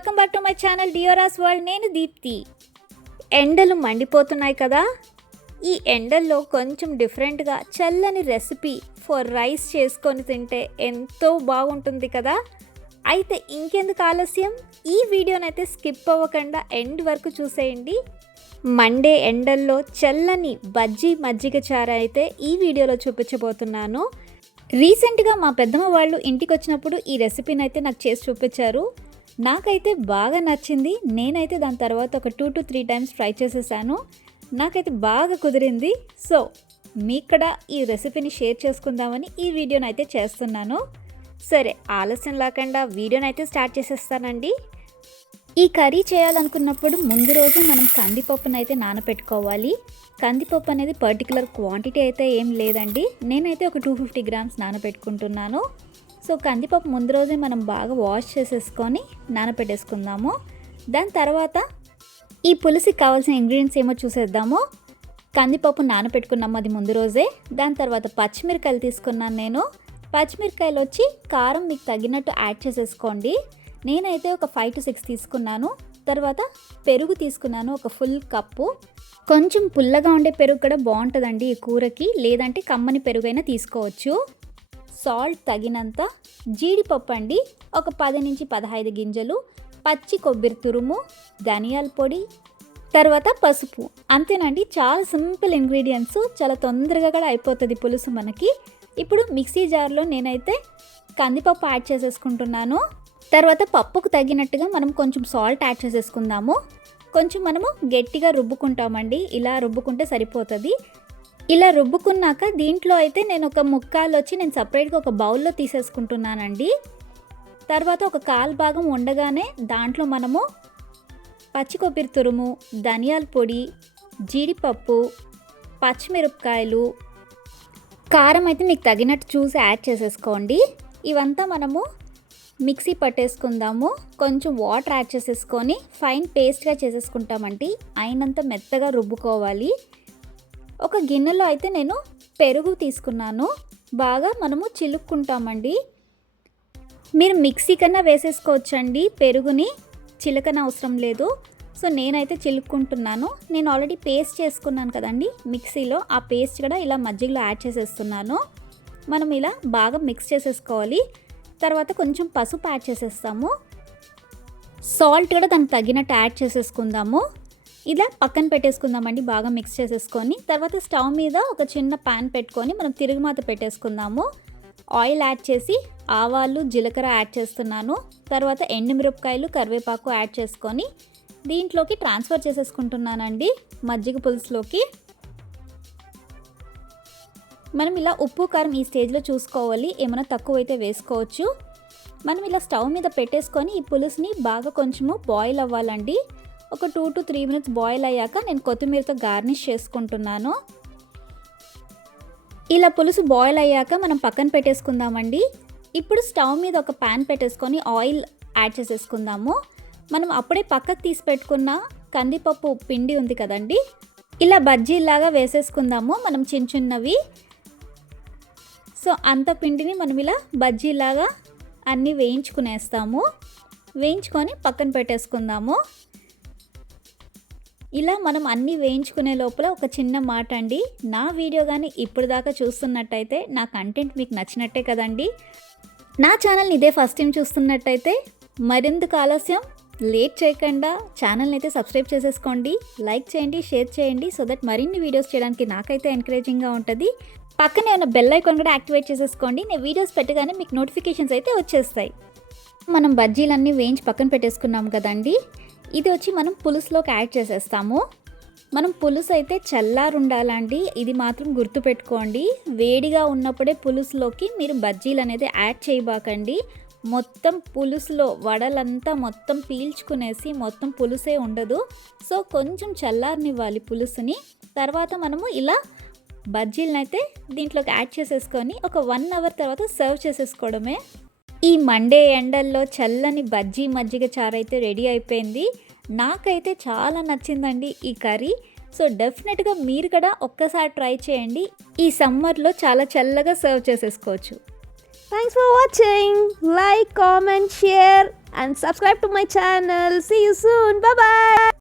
Welcome back to my channel డియోరాస్ world. నేను దీప్తి. ఎండలు మండిపోతున్నాయి కదా? ఈ ఎండల్లో కొంచెం డిఫరెంట్గా చల్లని రెసిపీ ఫర్ రైస్ చేసుకొని తింటే ఎంతో బాగుంటుంది కదా? అయితే ఇంకెందుకు ఆలస్యం? ఈ వీడియోనైతే స్కిప్ అవ్వకుండా ఎండ్ వరకు చూసేయండి. మండే ఎండల్లో చల్లని బజ్జీ మజ్జిగ చారు అయితే ఈ వీడియోలో చూపించబోతున్నాను. రీసెంట్గా మా పెద్దమ్మ వాళ్ళు ఇంటికి వచ్చినప్పుడు ఈ రెసిపీని అయితే నాకు చేసి చూపించారు. నాకైతే బాగా నచ్చింది. నేనైతే దాని తర్వాత ఒక two to three times try చేసేసాను. నాకైతే బాగా కుదిరింది. సో మీక్కడ కూడా ఈ రెసిపీని షేర్ చేసుకుందామని ఈ వీడియోని అయితే చేస్తున్నాను. సరే ఆలస్యం లేకుండా వీడియోని అయితే స్టార్ట్ చేసేస్తానండి. ఈ కర్రీ చేయాలనుకున్నప్పుడు ముందు రోజు మనం కందిపప్పును అయితే నానపెట్టుకోవాలి. కందిపప్పు అనేది పర్టికులర్ క్వాంటిటీ అయితే ఏం లేదండి. నేనైతే ఒక టూ ఫిఫ్టీ గ్రామ్స్ నానపెట్టుకుంటున్నాను. సో కందిపప్పు ముందు రోజే మనం బాగా వాష్ చేసేసుకొని నానపెట్టేసుకుందాము. దాని తర్వాత ఈ పులుసుకి కావాల్సిన ఇంగ్రీడియంట్స్ ఏమో చూసేద్దాము. కందిపప్పు నానపెట్టుకున్నాము అది ముందు రోజే. దాని తర్వాత పచ్చిమిరకాయలు తీసుకున్నాను నేను. పచ్చిమిరకాయలు వచ్చి కారం మీకు తగినట్టు యాడ్ చేసేసుకోండి. నేనైతే ఒక ఫైవ్ టు సిక్స్ తీసుకున్నాను. తర్వాత పెరుగు తీసుకున్నాను ఒక ఫుల్ కప్పు. కొంచెం పుల్లగా ఉండే పెరుగు కూడా బాగుంటుందండి ఈ కూరకి. లేదంటే కమ్మని పెరుగైనా తీసుకోవచ్చు. సాల్ట్ తగినంత జీడిపప్పు అండి. ఒక పది నుంచి పదహైదు గింజలు పచ్చి కొబ్బరి తురుము ధనియాల పొడి తర్వాత పసుపు. అంతేనండి చాలా సింపుల్ ఇంగ్రీడియంట్స్ చాలా తొందరగా కూడా అయిపోతుంది పులుసు మనకి. ఇప్పుడు మిక్సీ జార్లో నేనైతే కందిపప్పు యాడ్ చేసేసుకుంటున్నాను. తర్వాత పప్పుకు తగినట్టుగా మనం కొంచెం సాల్ట్ యాడ్ చేసేసుకుందాము. కొంచెం మనము గట్టిగా రుబ్బుకుంటామండి ఇలా రుబ్బుకుంటే సరిపోతుంది. ఇలా రుబ్బుకున్నాక దీంట్లో అయితే నేను ఒక ముక్కాలు వచ్చి నేను సపరేట్గా ఒక బౌల్లో తీసేసుకుంటున్నానండి. తర్వాత ఒక కాలు భాగం ఉండగానే దాంట్లో మనము పచ్చి కొబ్బరి తురుము ధనియాల పొడి జీడిపప్పు పచ్చిమిరపకాయలు కారం అయితే మీకు తగినట్టు చూసి యాడ్ చేసేసుకోండి. ఇవంతా మనము మిక్సీ పట్టేసుకుందాము. కొంచెం వాటర్ యాడ్ చేసేసుకొని ఫైన్ పేస్ట్గా చేసేసుకుంటామండి. అయినంత మెత్తగా రుబ్బుకోవాలి. ఒక గిన్నెలో అయితే నేను పెరుగు తీసుకున్నాను. బాగా మనము చిలుక్కుంటామండి. మీరు మిక్సీ కన్నా వేసేసుకోవచ్చండి. పెరుగుని చిలకన అవసరం లేదు. సో నేనైతే చిలుక్కుంటున్నాను. నేను ఆల్రెడీ పేస్ట్ చేసుకున్నాను కదండి మిక్సీలో. ఆ పేస్ట్ కూడా ఇలా మజ్జిగలో యాడ్ చేసేస్తున్నాను. మనం ఇలా బాగా మిక్స్ చేసేసుకోవాలి. తర్వాత కొంచెం పసుపు యాడ్ చేసేస్తాము. సాల్ట్ కూడా దానికి తగినట్టు యాడ్ చేసేసుకుందాము. ఇలా పక్కన పెట్టేసుకుందామండి బాగా మిక్స్ చేసేసుకొని. తర్వాత స్టవ్ మీద ఒక చిన్న పాన్ పెట్టుకొని మనం తిరుగుమాత పెట్టేసుకుందాము. ఆయిల్ యాడ్ చేసి ఆవాలు జీలకర్ర యాడ్ చేస్తున్నాను. తర్వాత ఎండుమిరపకాయలు కరివేపాకు యాడ్ చేసుకొని దీంట్లోకి ట్రాన్స్ఫర్ చేసేసుకుంటున్నానండి మజ్జిగ పులుసులోకి. మనం ఇలా ఉప్పు కారం ఈ స్టేజ్లో చూసుకోవాలి ఏమైనా తక్కువైతే వేసుకోవచ్చు. మనం ఇలా స్టవ్ మీద పెట్టేసుకొని ఈ పులుసుని బాగా కొంచెము బాయిల్ అవ్వాలండి. ఒక two to three minutes boil అయ్యాక నేను కొత్తిమీరతో గార్నిష్ చేసుకుంటున్నాను. ఇలా పులుసు బాయిల్ అయ్యాక మనం పక్కన పెట్టేసుకుందామండి. ఇప్పుడు స్టవ్ మీద ఒక ప్యాన్ పెట్టేసుకొని ఆయిల్ యాడ్ చేసేసుకుందాము. మనం అప్పుడే పక్కకు తీసి పెట్టుకున్న కందిపప్పు పిండి ఉంది కదండి. ఇలా బజ్జీలాగా వేసేసుకుందాము మనం చిన్న చిన్నవి. సో అంత పిండిని మనం ఇలా బజ్జీలాగా అన్నీ వేయించుకునేస్తాము. వేయించుకొని పక్కన పెట్టేసుకుందాము. ఇలా మనం అన్నీ వేయించుకునే లోపల ఒక చిన్న మాట అండి. నా వీడియో కానీ ఇప్పుడు దాకా చూస్తున్నట్టయితే నా కంటెంట్ మీకు నచ్చినట్టే కదండి. నా ఛానల్ని ఇదే ఫస్ట్ టైం చూస్తున్నట్టయితే మరెందుకు ఆలస్యం. లేట్ చేయకుండా ఛానల్ని అయితే సబ్స్క్రైబ్ చేసేసుకోండి. లైక్ చేయండి షేర్ చేయండి సో దట్ మరిన్ని వీడియోస్ చేయడానికి నాకైతే ఎంకరేజింగ్గా ఉంటుంది. పక్కనే ఉన్న బెల్ ఐకాన్ కూడా యాక్టివేట్ చేసేసుకోండి. నేను వీడియోస్ పెట్టగానే మీకు నోటిఫికేషన్స్ అయితే వచ్చేస్తాయి. మనం బజ్జీలన్నీ వేయించి పక్కన పెట్టేసుకున్నాం కదండి. ఇది వచ్చి మనం పులుసులోకి యాడ్ చేసేస్తాము. మనం పులుసు అయితే చల్లారుండాలండి. ఇది మాత్రం గుర్తుపెట్టుకోండి. వేడిగా ఉన్నప్పుడే పులుసులోకి మీరు బజ్జీలు అనేది యాడ్ చేయబాకండి. మొత్తం పులుసులో వడలంతా మొత్తం పీల్చుకునేసి మొత్తం పులుసే ఉండదు. సో కొంచెం చల్లారనివ్వాలి పులుసుని. తర్వాత మనము ఇలా బజ్జీలను అయితే దీంట్లోకి యాడ్ చేసేసుకొని ఒక వన్ అవర్ తర్వాత సర్వ్ చేసేసుకోవడమే. ఈ మండే ఎండల్లో చల్లని బజ్జీ మజ్జిగ చారు అయితే రెడీ అయిపోయింది. నాకైతే చాలా నచ్చిందండి ఈ కర్రీ. సో డెఫినెట్గా మీరు కూడా ఒక్కసారి ట్రై చేయండి. ఈ సమ్మర్లో చాలా చల్లగా సర్వ్ చేసేసుకోవచ్చు. Thanks for watching like comment share and subscribe to my channel see you soon bye.